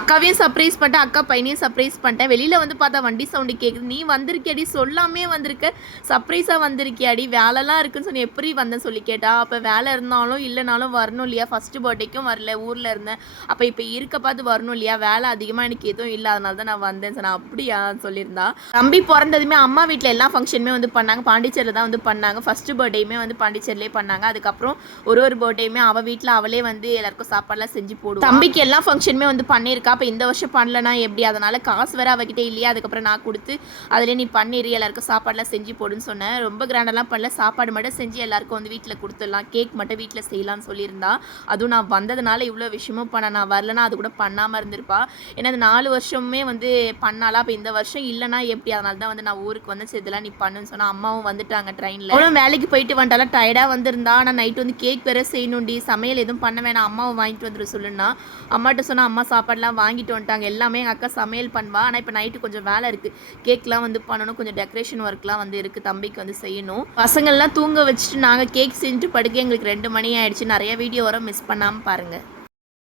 அக்காவையும் surprise பண்ணிட்டேன், அக்கா பையனையும் சர்ப்ரைஸ் பண்ணிட்டேன். வெளியில் வந்து பார்த்தா வண்டி சவுண்டு கேட்குது. நீ வந்திருக்கியாடி, சொல்லாமே வந்திருக்க, சர்ப்ரைஸாக வந்திருக்கியாடி, வேலைலாம் இருக்குன்னு சொல்லி எப்படி வந்தேன்னு சொல்லி கேட்டா. அப்போ வேலை இருந்தாலும் இல்லைனாலும் வரணும் இல்லையா, ஃபஸ்ட்டு பர்த்டேக்கும் வரல, ஊரில் இருந்தேன். அப்போ இப்போ இருக்க பார்த்து வரணும் இல்லையா, வேலை அதிகமாக எனக்கு எதுவும் இல்லை, அதனால தான் நான் வந்தேன் சொன்னேன். அப்படியா சொல்லியிருந்தா. தம்பி பிறந்ததுமே அம்மா வீட்டில் எல்லா ஃபங்க்ஷனுமே வந்து பண்ணாங்க, பாண்டிச்சேரியில் தான் வந்து பண்ணாங்க. ஃபஸ்ட்டு பர்த்டேயுமே வந்து பாண்டிச்சேரியிலே பண்ணாங்க. அதுக்கப்புறம் ஒரு பர்த்டேயுமே அவள் வீட்டில் அவளே வந்து எல்லாருக்கும் சாப்பாடுலாம் செஞ்சு போடுவோம். தம்பிக்கு எல்லா ஃபங்க்ஷனுமே வந்து பண்ணியிருக்கா. அப்போ இந்த வருஷம் பண்ணலனா எப்படி, அதனால் காசு வேறு அவகிட்ட இல்லையா, அதுக்கப்புறம் நான் கொடுத்து அதிலே நீ பண்ணிடு, எல்லாருக்கும் சாப்பாடெலாம் செஞ்சு போடுன்னு சொன்னேன். ரொம்ப கிராண்டெல்லாம் பண்ணல, சாப்பாடு மட்டும் செஞ்சு எல்லாருக்கும் வந்து வீட்டில் கொடுத்துடலாம், கேக் மட்டும் வீட்டில் செய்யலாம்னு சொல்லியிருந்தா. அதுவும் நான் வந்ததுனால இவ்வளோ விஷயமும் பண்ண, நான் வரலனா அது கூட பண்ணாமல் இருந்திருப்பா. ஏன்னா அந்த 4 வருஷமுமே வந்து பண்ணாலாம், அப்போ இந்த வருஷம் இல்லைனா எப்படி, அதனால தான் வந்து நான் ஊருக்கு வந்து சரி இதெல்லாம் நீ பண்ணுன்னு சொன்னால். அம்மாவும் வந்துட்டாங்க ட்ரெயினில். அவளும் வேலைக்கு போயிட்டு வந்துட்டாலாம், டயர்டாக வந்திருந்தா. ஆனால் நைட்டு வந்து கேக் வேறு செய்யணுண்டி, சமையல் எதுவும் பண்ண வேணாம், அம்மாவும் வாங்கிட்டு வந்துட சொல்லுன்னா. அம்மாட்ட சொன்னால் அம்மா சாப்பாடுலாம் வாங்கிட்டு வந்துட்டாங்க. எல்லாமே எங்கள் அக்கா சமையல் பண்ணுவா. ஆனால் இப்போ நைட்டு கொஞ்சம் வேலை இருக்குது, கேக்லாம் வந்து பண்ணணும், கொஞ்சம் டெக்கரேஷன் ஒர்க்லாம் வந்து இருக்குது, தம்பிக்கு வந்து செய்யணும். பசங்கள்லாம் தூங்க வச்சுட்டு நாங்கள் கேக் செஞ்சுட்டு படுக்க எங்களுக்கு 2 மணி ஆயிடுச்சு. நிறைய வீடியோ வர மிஸ் பண்ணாமல் பாருங்கள்.